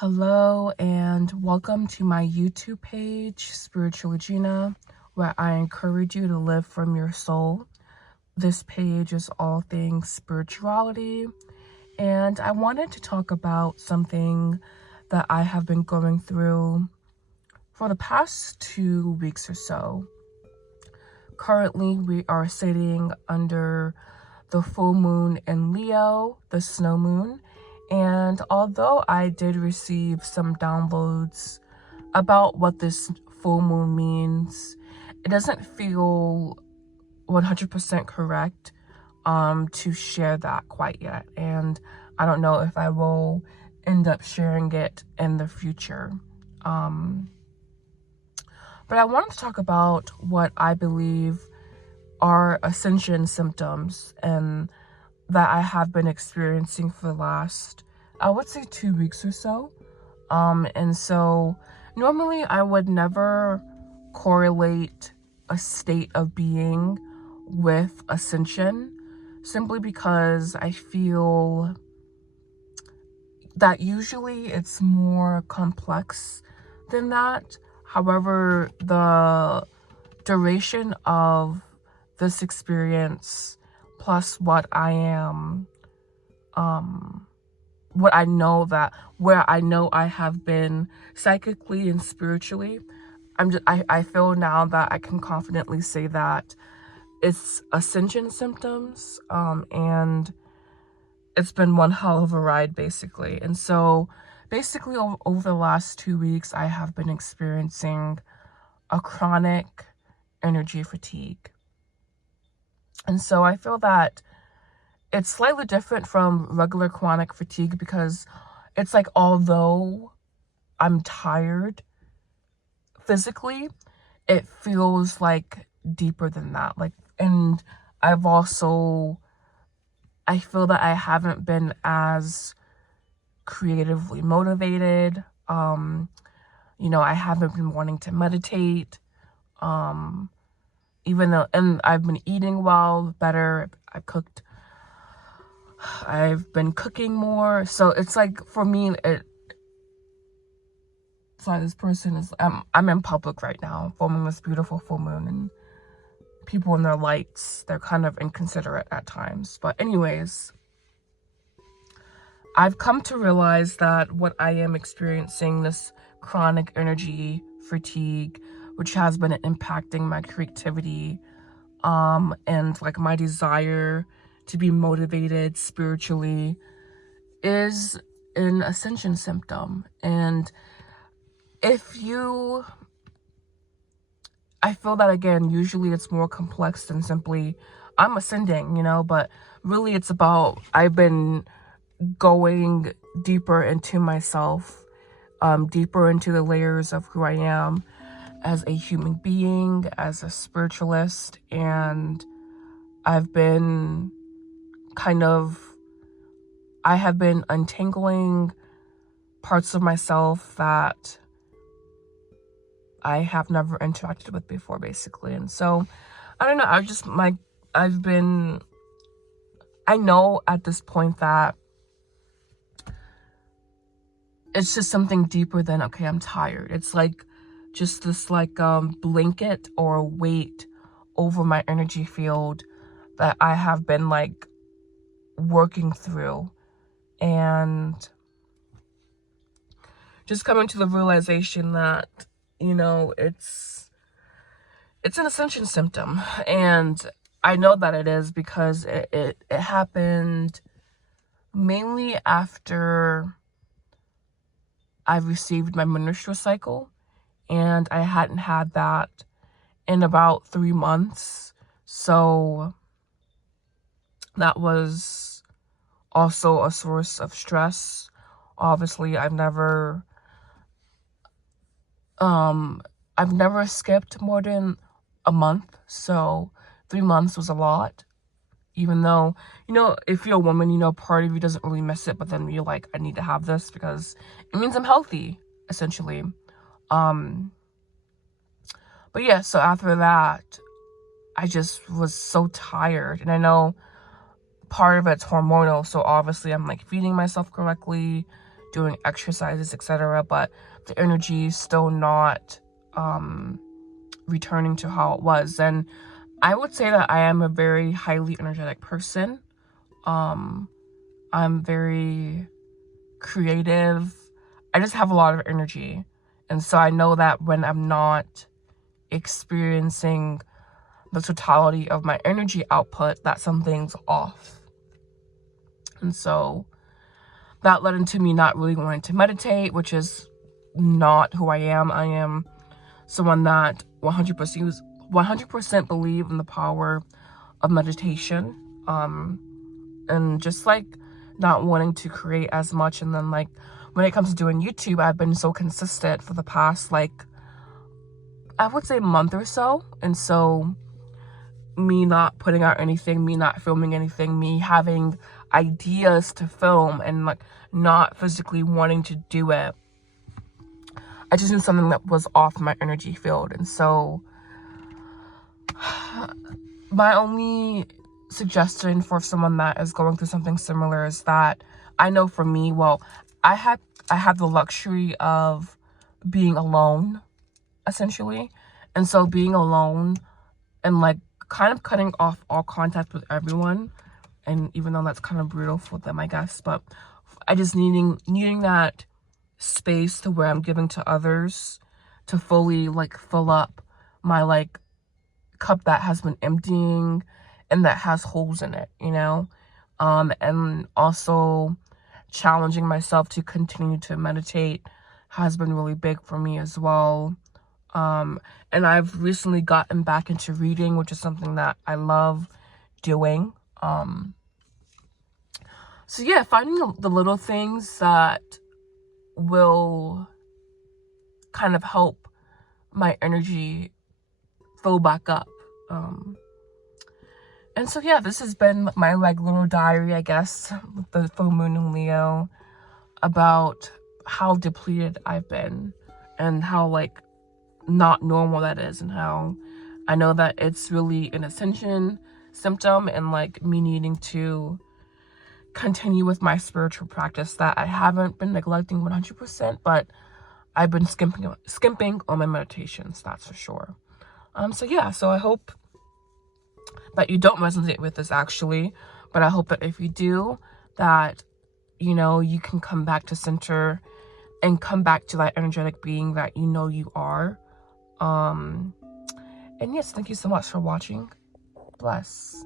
Hello and welcome to my YouTube page, Spiritual Gina, where I encourage you to live from your soul. This page is all things spirituality, and I wanted to talk about something that I have been going through for the past 2 weeks or so. Currently, we are sitting under the full moon in Leo, the snow moon, and although I did receive some downloads about what this full moon means, it doesn't feel 100% correct to share that quite yet, and I don't know if I will end up sharing it in the future. But I wanted to talk about what I believe are Ascension symptoms and that I have been experiencing for the last, I would say 2 weeks or so. And so normally I would never correlate a state of being with Ascension, simply because I feel that usually it's more complex than that. However, the duration of this experience plus what I am, where I know I have been psychically and spiritually, I feel now that I can confidently say that it's Ascension symptoms, and it's been one hell of a ride, basically. And so basically over the last 2 weeks, I have been experiencing a chronic energy fatigue. And so I feel that it's slightly different from regular chronic fatigue, because it's like, although I'm tired physically, it feels like deeper than that. And I feel that I haven't been as creatively motivated. I haven't been wanting to meditate. Even though, and I've been eating well, better. I've been cooking more. So it's like, for me, this person is, I'm in public right now, filming this beautiful full moon, and people in their lights, they're kind of inconsiderate at times. But anyways, I've come to realize that what I am experiencing, this chronic energy fatigue, which has been impacting my creativity, and like my desire to be motivated spiritually, is an Ascension symptom. And I feel that, again, usually it's more complex than simply I'm ascending, but really it's about, I've been going deeper into myself, deeper into the layers of who I am as a human being, as a spiritualist, and I have been untangling parts of myself that I have never interacted with before, basically. And so, I don't know, I know at this point that it's just something deeper than, okay, I'm tired. It's like just this blanket or weight over my energy field that I have been working through, and just coming to the realization that, it's an Ascension symptom. And I know that it is because it happened mainly after I received my menstrual cycle, and I hadn't had that in about 3 months. So that was also a source of stress. Obviously, I've never skipped more than a month, so 3 months was a lot. Even though, if you're a woman, part of you doesn't really miss it, but then you're like, I need to have this because it means I'm healthy, essentially. But yeah, so after that, I just was so tired, and I know part of it's hormonal, so obviously I'm feeding myself correctly, doing exercises, etc., but the energy is still not returning to how it was. And I would say that I am a very highly energetic person. I'm very creative. I just have a lot of energy. And so I know that when I'm not experiencing the totality of my energy output, that something's off. And so that led into me not really wanting to meditate, which is not who I am. I am someone that 100% believe in the power of meditation. And just like not wanting to create as much. And then like when it comes to doing YouTube, I've been so consistent for the past, like, I would say month or so. And so me not putting out anything, me not filming anything, me having ideas to film and like not physically wanting to do it, I just knew something that was off my energy field. And so my only suggestion for someone that is going through something similar is that I know for me, well, I have the luxury of being alone, essentially. And so being alone and like kind of cutting off all contact with everyone, and even though that's kind of brutal for them, I guess, but I just needing that space to where I'm giving to others to fully like fill up my like cup that has been emptying and that has holes in it, you know. And also challenging myself to continue to meditate has been really big for me as well. And I've recently gotten back into reading, which is something that I love doing. So yeah, finding the little things that will kind of help my energy fill back up. And so yeah, this has been my like little diary, I guess, with the full moon in Leo, about how depleted I've been and how like not normal that is, and how I know that it's really an Ascension symptom and like me needing to continue with my spiritual practice that I haven't been neglecting 100%, but I've been skimping on my meditations, that's for sure. So yeah, so I hope that you don't resonate with this actually, but I hope that if you do, that, you know, you can come back to center and come back to that energetic being that you know you are. And yes, thank you so much for watching. Bless.